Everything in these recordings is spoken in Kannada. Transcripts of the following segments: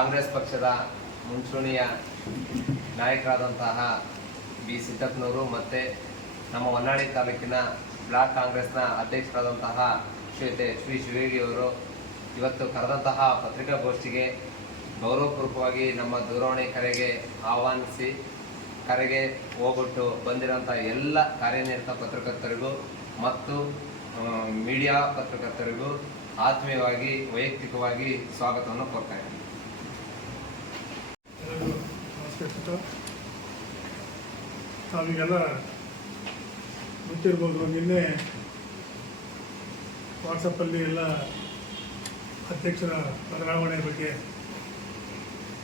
ಕಾಂಗ್ರೆಸ್ ಪಕ್ಷದ ಮುಂಚೂಣಿಯ ನಾಯಕರಾದಂತಹ ಬಿ ಸಿದ್ದಪ್ಪನವರು ಮತ್ತು ನಮ್ಮ ಹೊನ್ನಾಳಿ ತಾಲೂಕಿನ ಬ್ಲಾಕ್ ಕಾಂಗ್ರೆಸ್ನ ಅಧ್ಯಕ್ಷರಾದಂತಹ ಶ್ರೀಯುತ ಎಚ್ ವಿ ಶಿವೇಗಿಯವರು ಇವತ್ತು ಕರೆದಂತಹ ಪತ್ರಿಕಾಗೋಷ್ಠಿಗೆ ಗೌರವಪೂರ್ವಕವಾಗಿ ನಮ್ಮ ದೂರವಾಣಿ ಕರೆಗೆ ಆಹ್ವಾನಿಸಿ ಕರೆಗೆ ಹೋಗ್ಬಿಟ್ಟು ಬಂದಿರೋಂಥ ಎಲ್ಲ ಕಾರ್ಯನಿರತ ಪತ್ರಕರ್ತರಿಗೂ ಮತ್ತು ಮೀಡಿಯಾ ಪತ್ರಕರ್ತರಿಗೂ ಆತ್ಮೀಯವಾಗಿ ವೈಯಕ್ತಿಕವಾಗಿ ಸ್ವಾಗತವನ್ನು ಕೋರ್ತಾ ಇದ್ದೀನಿ. ನಮಸ್ಕಾರ. ನಾವೀಗೆಲ್ಲ ಗೊತ್ತಿರ್ಬೋದು, ನಿನ್ನೆ ವಾಟ್ಸಪ್ಪಲ್ಲಿ ಎಲ್ಲ ಅಧ್ಯಕ್ಷರ ಬದಲಾವಣೆ ಬಗ್ಗೆ,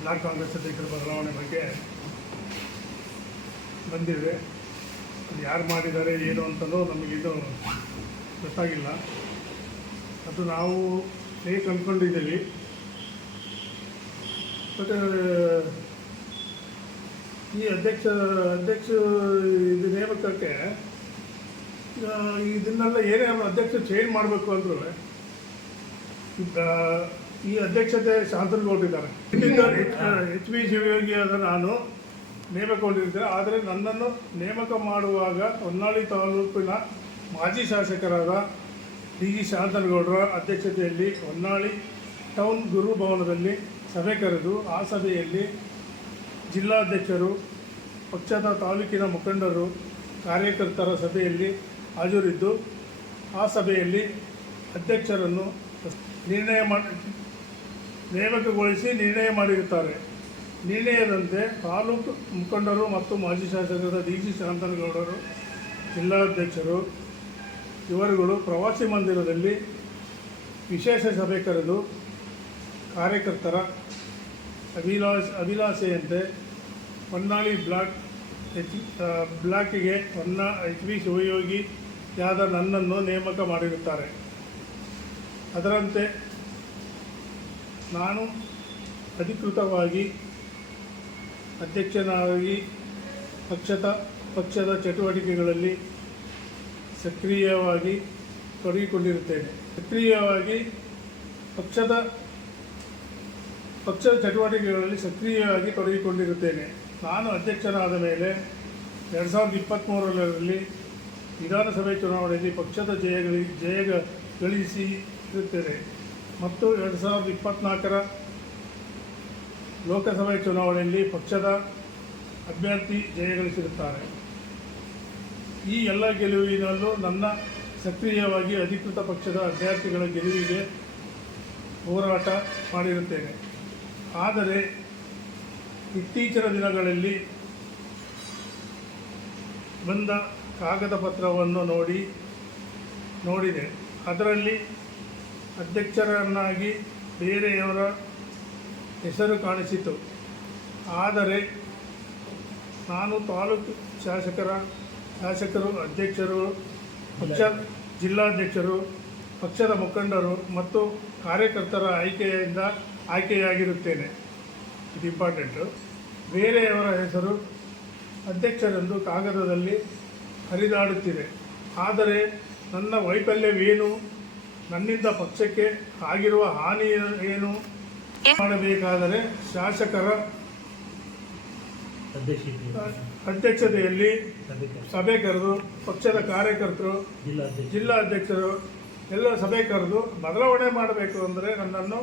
ಬ್ಲಾಕ್ ಕಾಂಗ್ರೆಸ್ ಅಧ್ಯಕ್ಷರ ಬದಲಾವಣೆ ಬಗ್ಗೆ ಬಂದಿದೆ. ಅದು ಯಾರು ಮಾಡಿದ್ದಾರೆ ಏನು ಅಂತಲೂ ನಮಗಿದು ಗೊತ್ತಾಗಿಲ್ಲ. ಅದು ನಾವು ಹೇಗೆ ಅಂದ್ಕೊಂಡಿದ್ದೀವಿ. ಮತ್ತು ಈ ಅಧ್ಯಕ್ಷ ಇದು ನೇಮಕಕ್ಕೆ ಇದನ್ನೆಲ್ಲ ಏನೇ ಅಧ್ಯಕ್ಷ ಚೇಂಜ್ ಮಾಡಬೇಕು ಅಂದರೂ ಈ ಅಧ್ಯಕ್ಷತೆ ಶಾಂತನಗೌಡರಿದ್ದಾರೆ. ಎಚ್ ವಿ ಶಿವಯೋಗಿಯಾದ ನಾನು ನೇಮಕಗೊಂಡಿರ್ತೇನೆ. ಆದರೆ ನನ್ನನ್ನು ನೇಮಕ ಮಾಡುವಾಗ ಹೊನ್ನಾಳಿ ತಾಲೂಕಿನ ಮಾಜಿ ಶಾಸಕರಾದ ಡಿ ಜಿ ಶಾಂತನಗೌಡರ ಅಧ್ಯಕ್ಷತೆಯಲ್ಲಿ ಹೊನ್ನಾಳಿ ಟೌನ್ ಗುರುಭವನದಲ್ಲಿ ಸಭೆ ಕರೆದು ಆ ಸಭೆಯಲ್ಲಿ ಜಿಲ್ಲಾಧ್ಯಕ್ಷರು, ಪಕ್ಷದ ತಾಲೂಕಿನ ಮುಖಂಡರು, ಕಾರ್ಯಕರ್ತರ ಸಭೆಯಲ್ಲಿ ಹಾಜರಿದ್ದು ಆ ಸಭೆಯಲ್ಲಿ ಅಧ್ಯಕ್ಷರನ್ನು ನೇಮಕಗೊಳಿಸಿ ನಿರ್ಣಯ ಮಾಡಿರುತ್ತಾರೆ. ನಿರ್ಣಯದಂತೆ ತಾಲೂಕು ಮುಖಂಡರು ಮತ್ತು ಮಾಜಿ ಶಾಸಕರಾದ ಡಿ ಜಿ ಶಾಂತನಗೌಡರು, ಜಿಲ್ಲಾಧ್ಯಕ್ಷರು ಇವರುಗಳು ಪ್ರವಾಸಿ ಮಂದಿರದಲ್ಲಿ ವಿಶೇಷ ಸಭೆ ಕರೆದು ಕಾರ್ಯಕರ್ತರ ಅಭಿಲಾಷೆಯಂತೆ ಹೊನ್ನಾಳಿ ಬ್ಲಾಕಿಗೆ ಎಚ್ ವಿ ಶಿವಯೋಗಿಯಾದ ನನ್ನನ್ನು ನೇಮಕ ಮಾಡಿರುತ್ತಾರೆ. ಅದರಂತೆ ನಾನು ಅಧಿಕೃತವಾಗಿ ಅಧ್ಯಕ್ಷನಾಗಿ ಪಕ್ಷದ ಚಟುವಟಿಕೆಗಳಲ್ಲಿ ಸಕ್ರಿಯವಾಗಿ ತೊಡಗಿಕೊಂಡಿರುತ್ತೇನೆ. ಪಕ್ಷದ ಚಟುವಟಿಕೆಗಳಲ್ಲಿ ಸಕ್ರಿಯವಾಗಿ ತೊಡಗಿಕೊಂಡಿರುತ್ತೇನೆ. ನಾನು ಅಧ್ಯಕ್ಷನಾದ ಮೇಲೆ 2023ರಲ್ಲಿ ವಿಧಾನಸಭೆ ಚುನಾವಣೆಯಲ್ಲಿ ಪಕ್ಷದ ಜಯ ಗಳಿಸಿರುತ್ತೇನೆ ಮತ್ತು 2024ರ ಲೋಕಸಭೆ ಚುನಾವಣೆಯಲ್ಲಿ ಪಕ್ಷದ ಅಭ್ಯರ್ಥಿ ಜಯಗಳಿಸಿರುತ್ತಾರೆ. ಈ ಎಲ್ಲ ಗೆಲುವಿನಲ್ಲೂ ನನ್ನ ಸಕ್ರಿಯವಾಗಿ ಅಧಿಕೃತ ಪಕ್ಷದ ಅಭ್ಯರ್ಥಿಗಳ ಗೆಲುವಿಗೆ ಹೋರಾಟ ಮಾಡಿರುತ್ತೇನೆ. ಆದರೆ ಇತ್ತೀಚಿನ ದಿನಗಳಲ್ಲಿ ಬಂದ ಕಾಗದ ಪತ್ರವನ್ನು ನೋಡಿದೆ. ಅದರಲ್ಲಿ ಅಧ್ಯಕ್ಷರನ್ನಾಗಿ ಬೇರೆಯವರ ಹೆಸರು ಕಾಣಿಸಿತು. ಆದರೆ ನಾನು ತಾಲೂಕು ಶಾಸಕರು, ಅಧ್ಯಕ್ಷರು, ಜಿಲ್ಲಾಧ್ಯಕ್ಷರು, ಪಕ್ಷದ ಮುಖಂಡರು ಮತ್ತು ಕಾರ್ಯಕರ್ತರ ಆಯ್ಕೆಯಾಗಿರುತ್ತೇನೆ. ಇದು ಇಂಪಾರ್ಟೆಂಟು. ಬೇರೆಯವರ ಹೆಸರು ಅಧ್ಯಕ್ಷರೆಂದು ಕಾಗದದಲ್ಲಿ ಹರಿದಾಡುತ್ತಿದೆ. ಆದರೆ ನನ್ನ ವೈಫಲ್ಯವೇನು, ನನ್ನಿಂದ ಪಕ್ಷಕ್ಕೆ ಆಗಿರುವ ಹಾನಿ ಏನು ಮಾಡಬೇಕಾದರೆ ಶಾಸಕರ ಅಧ್ಯಕ್ಷತೆಯಲ್ಲಿ ಸಭೆ ಕರೆದು ಪಕ್ಷದ ಕಾರ್ಯಕರ್ತರು, ಜಿಲ್ಲಾಧ್ಯಕ್ಷರು ಎಲ್ಲ ಸಭೆ ಕರೆದು ಬದಲಾವಣೆ ಮಾಡಬೇಕು. ಅಂದರೆ ನನ್ನನ್ನು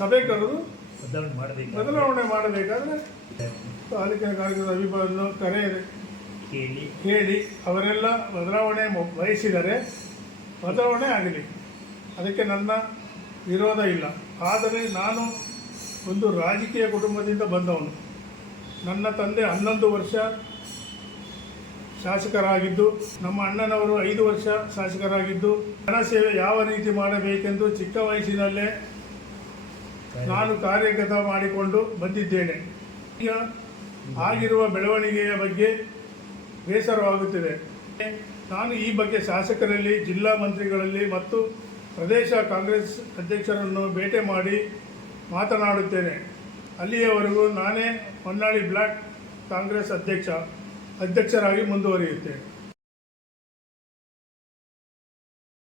ಸಭೆ ಕರೆದು ಬದಲಾವಣೆ ಮಾಡಬೇಕಾದ್ರೆ ತಾಲೂಕಿನ ಕಾರ್ಯಕರ್ತರ ಅಭಿಪ್ರಾಯವನ್ನು ಕೇಳಿ ಅವರೆಲ್ಲ ಬದಲಾವಣೆ ಬಯಸಿದರೆ ಬದಲಾವಣೆ ಆಗಲಿ, ಅದಕ್ಕೆ ನನ್ನ ವಿರೋಧ ಇಲ್ಲ. ಆದರೆ ನಾನು ಒಂದು ರಾಜಕೀಯ ಕುಟುಂಬದಿಂದ ಬಂದವನು. ನನ್ನ ತಂದೆ 11 ವರ್ಷ ಶಾಸಕರಾಗಿದ್ದು, ನಮ್ಮ ಅಣ್ಣನವರು 5 ವರ್ಷ ಶಾಸಕರಾಗಿದ್ದು, ಜನಸೇವೆ ಯಾವ ರೀತಿ ಮಾಡಬೇಕೆಂದು ಚಿಕ್ಕ ವಯಸ್ಸಿನಲ್ಲೇ ನಾನು ಕಾರ್ಯಗತ ಮಾಡಿಕೊಂಡು ಬಂದಿದ್ದೇನೆ. ಈಗ ಆಗಿರುವ ಬೆಳವಣಿಗೆಯ ಬಗ್ಗೆ ಬೇಸರವಾಗುತ್ತಿದೆ. ನಾನು ಈ ಬಗ್ಗೆ ಶಾಸಕರಲ್ಲಿ, ಜಿಲ್ಲಾ ಮಂತ್ರಿಗಳಲ್ಲಿ ಮತ್ತು ಪ್ರದೇಶ ಕಾಂಗ್ರೆಸ್ ಅಧ್ಯಕ್ಷರನ್ನು ಭೇಟಿ ಮಾಡಿ ಮಾತನಾಡುತ್ತೇನೆ. ಅಲ್ಲಿಯವರೆಗೂ ನಾನೇ ಹೊನ್ನಾಳಿ ಬ್ಲಾಕ್ ಕಾಂಗ್ರೆಸ್ ಅಧ್ಯಕ್ಷರಾಗಿ ಮುಂದುವರಿಯುತ್ತೇನೆ.